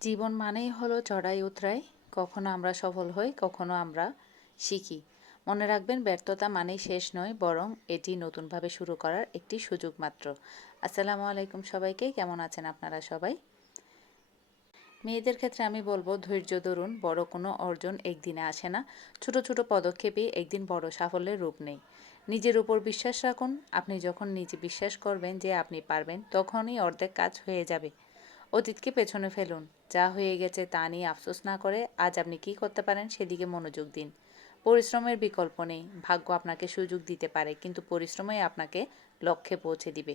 জীবন মানেই হলো চড়াই উতরাই। কখনো আমরা সফল হই, কখনো আমরা শিখি। মনে রাখবেন, ব্যর্থতা মানেই শেষ নয়, বরং এটি নতুনভাবে শুরু করার একটি সুযোগ মাত্র। আসসালামু আলাইকুম সবাইকে, কেমন আছেন আপনারা সবাই? মেয়েদের ক্ষেত্রে আমি বলবো, ধৈর্য ধরুন। বড় কোনো অর্জন একদিনে আসে না। ছোট ছোট পদক্ষেপেই একদিন বড় সাফল্যের রূপ নেয়। নিজের উপর বিশ্বাস রাখুন। আপনি যখন নিজে বিশ্বাস করবেন যে আপনি পারবেন, তখনই অর্ধেক কাজ হয়ে যাবে। অতীতকে পেছনে ফেলুন। যা হয়ে গেছে তা নিয়ে আফসোস না করে আজ আপনি কী করতে পারেন সেদিকে মনোযোগ দিন। পরিশ্রমের বিকল্প নেই। ভাগ্য আপনাকে সুযোগ দিতে পারে, কিন্তু পরিশ্রমই আপনাকে লক্ষ্যে পৌঁছে দিবে।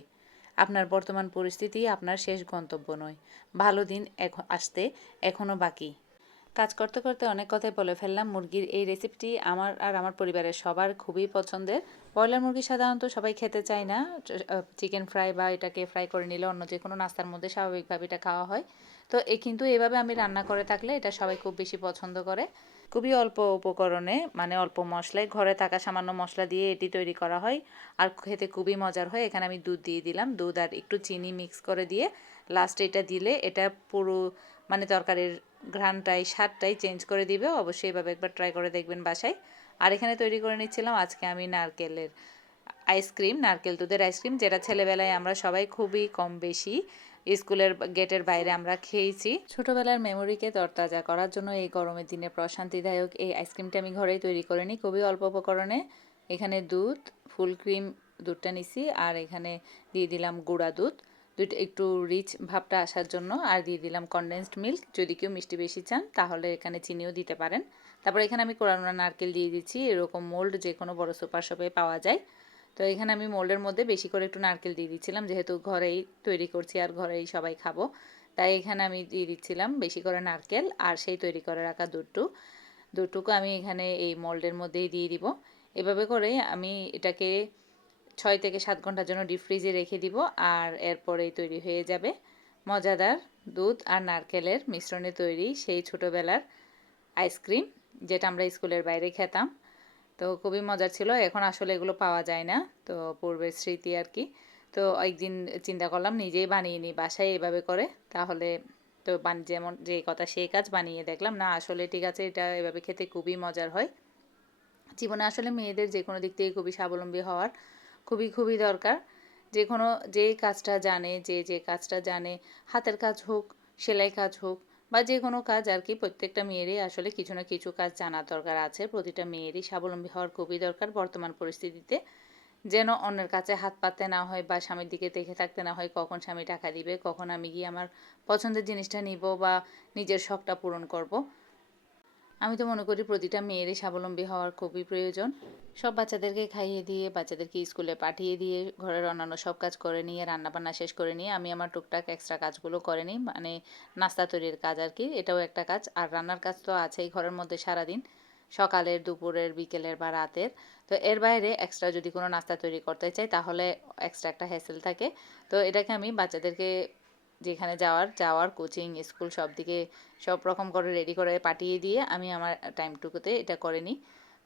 আপনার বর্তমান পরিস্থিতি আপনার শেষ গন্তব্য নয়। ভালো দিন আসতে এখনও বাকি। কাজ করতে করতে অনেক কথাই বলে ফেললাম। মুরগির এই রেসিপিটি আমার আর আমার পরিবারের সবার খুবই পছন্দের। ব্রয়লার মুরগি সাধারণত সবাই খেতে চায় না। চিকেন ফ্রাই বা এটাকে ফ্রাই করে নিলে অন্য যে কোনো নাস্তার মধ্যে স্বাভাবিকভাবে এটা খাওয়া হয়। তো কিন্তু এভাবে আমি রান্না করে থাকলে এটা সবাই খুব বেশি পছন্দ করে। খুবই অল্প উপকরণে, মানে অল্প মশলায়, ঘরে থাকা সামান্য মশলা দিয়ে এটি তৈরি করা হয়। আর খেতে খুবই মজার হয়। এখানে আমি দুধ দিয়ে দিলাম। দুধ আর একটু চিনি মিক্স করে দিয়ে লাস্টে এটা দিলে এটা পুরো মানে তরকারির ঘ্রাণটাই স্বাদটাই চেঞ্জ করে দিবে। অবশ্যই এভাবে একবার ট্রাই করে দেখবেন বাসায়। আর এখানে তৈরি করে নিচ্ছিলাম আজকে আমি নারকেলের আইসক্রিম, নারকেল দুধের আইসক্রিম, যেটা ছেলেবেলায় আমরা সবাই খুবই কম বেশি স্কুলের গেটের বাইরে আমরা খেয়েছি। ছোটবেলার মেমোরিকে তরতাজা করার জন্য এই গরমের দিনে প্রশান্তিদায়ক এই আইসক্রিমটা আমি ঘরেই তৈরি করে নিই, খুবই অল্প উপকরণে। এখানে দুধ, ফুল ক্রিম দুধটা নিছি, আর এখানে দিয়ে দিলাম গুঁড়া দুধ, দুধ একটু রিচ ভাবটা আসার জন্য, আর দিয়ে দিলাম কনডেন্সড মিল্ক। যদি কেউ মিষ্টি বেশি চান তাহলে এখানে চিনিও দিতে পারেন। তারপর এখানে আমি কোরানো নারকেল দিয়ে দিচ্ছি। এরকম মোল্ড যে কোনো বড় সুপার শপে পাওয়া যায়। তো এখানে আমি মোল্ডের মধ্যে বেশি করে একটু নারকেল দিয়ে দিচ্ছিলাম, যেহেতু ঘরেই তৈরি করছি আর ঘরেই সবাই খাবো। তাই এখানে আমি দিয়ে দিচ্ছিলাম বেশি করে নারকেল, আর সেই তৈরি করে রাখা দুধটুকু আমি এখানে এই মোল্ডের মধ্যেই দিয়ে দিব। এভাবে করে আমি এটাকে 6 থেকে 7 ঘন্টার জন্য ডিপ ফ্রিজে রেখে দিব, আর এরপরেই তৈরি হয়ে যাবে মজাদার দুধ আর নারকেলের মিশ্রণে তৈরি সেই ছোটোবেলার আইসক্রিম, যেটা আমরা স্কুলের বাইরে খেতাম। তো খুবই মজার ছিল। এখন আসলে এগুলো পাওয়া যায় না, তো পূর্বের স্মৃতি আর কি। তো একদিন চিন্তা করলাম নিজেই বানিয়ে নিই বাসায় এভাবে করে। তাহলে তো যেমন যে কথা সেই কাজ, বানিয়ে দেখলাম না আসলে ঠিক আছে, এটা এভাবে খেতে খুবই মজার হয়। জীবনে আসলে মেয়েদের যে কোনো দিক থেকে খুবই স্বাবলম্বী হওয়ার খুবই খুবই দরকার। যে কোনো কাজটা জানে, যে কাজটা জানে, হাতের কাজ হোক, সেলাই কাজ হোক, বা যে কোনো কাজ আর কি, প্রত্যেকটা মেয়েরই আসলে কিছু না কিছু কাজ জানার দরকার আছে। প্রতিটা মেয়েরই স্বাবলম্বী হওয়ার খুবই দরকার বর্তমান পরিস্থিতিতে। যেন অন্যের কাছে হাত পাততে না হয় বা স্বামীর দিকে দেখে থাকতে না হয়, কখন স্বামী টাকা দিবে, কখন আমি গিয়ে আমার পছন্দের জিনিসটা নিব বা নিজের শখটা পূরণ করব। আমি তো মনে করি প্রতিটা মেয়েরই স্বাবলম্বী হওয়ার খুবই প্রয়োজন। সব বাচ্চাদেরকে খাইয়ে দিয়ে, বাচ্চাদেরকে স্কুলে পাঠিয়ে দিয়ে, ঘরের অন্যান্য সব কাজ করে নিয়ে, রান্নাবান্না শেষ করে নিয়ে আমি আমার টুকটাক এক্সট্রা কাজগুলো করে নিই। মানে নাস্তা তৈরির কাজ আর কি, এটাও একটা কাজ। আর রান্নার কাজ তো আছেই ঘরের মধ্যে সারাদিন, সকালের, দুপুরের, বিকেলের বা রাতের। তো এর বাইরে এক্সট্রা যদি কোনো নাস্তা তৈরি করতে চাই তাহলে এক্সট্রা একটা হ্যাসেল থাকে। তো এটাকে আমি বাচ্চাদেরকে যেখানে যাওয়ার কোচিং, স্কুল সব দিকে সব রকম করে রেডি করে পাঠিয়ে দিয়ে আমি আমার টাইমটুকুতে এটা করে নিই।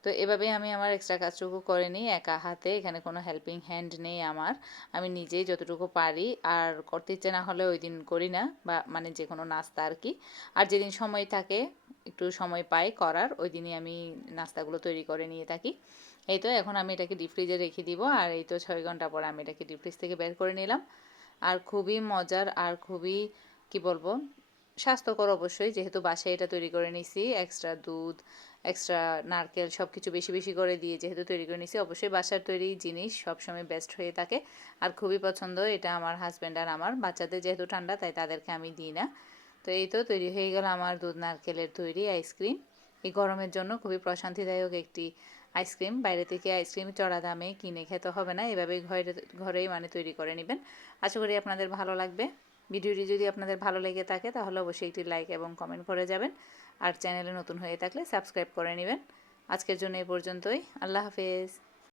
তো এভাবেই আমি আমার এক্সট্রা কাজটুকু করে নিই একা হাতে। এখানে কোনো হেল্পিং হ্যান্ড নেই আমার। আমি নিজেই যতটুকু পারি, আর করতে ইচ্ছে না হলে ওই দিন করি না, বা মানে যে কোনো নাস্তা আর কি। আর যেদিন সময় থাকে, একটু সময় পাই করার, ওই দিনই আমি নাস্তাগুলো তৈরি করে নিয়ে থাকি। এই তো এখন আমি এটাকে ডিপ ফ্রিজে রেখে দিব, আর এই তো 6 ঘন্টা পর আমি এটাকে ডিপ ফ্রিজ থেকে বের করে নিলাম। আর খুবই মজার আর খুবই কি বলবো, স্বাস্থ্যকর অবশ্যই, যেহেতু বাসায় এটা তৈরি করে নিছি। এক্সট্রা দুধ, এক্সট্রা নারকেল সব কিছু বেশি বেশি করে দিয়ে যেহেতু তৈরি করে নিছি, অবশ্যই বাসার তৈরি জিনিস সবসময় বেস্ট হয়ে থাকে। আর খুবই পছন্দ এটা আমার হাজব্যান্ড আর আমার। বাচ্চাদের যেহেতু ঠান্ডা, তাই তাদেরকে আমি দিই না। তো এই তো তৈরি হয়ে গেল আমার দুধ নারকেলের তৈরি আইসক্রিম। এই গরমের জন্য খুবই প্রশান্তিদায়ক একটি আইসক্রিম। বাইরে থেকে আইসক্রিম চড়া দামে কিনে খেতে হবে না, এভাবেই ঘরেই মানে তৈরি করে নেবেন। আশা করি আপনাদের ভালো লাগবে। ভিডিওটি যদি আপনাদের ভালো লেগে থাকে তাহলে অবশ্যই একটি লাইক এবং কমেন্ট করে যাবেন। আর চ্যানেলে নতুন হয়ে থাকলে সাবস্ক্রাইব করে নেবেন। আজকের জন্য এই পর্যন্তই। আল্লাহ হাফেজ।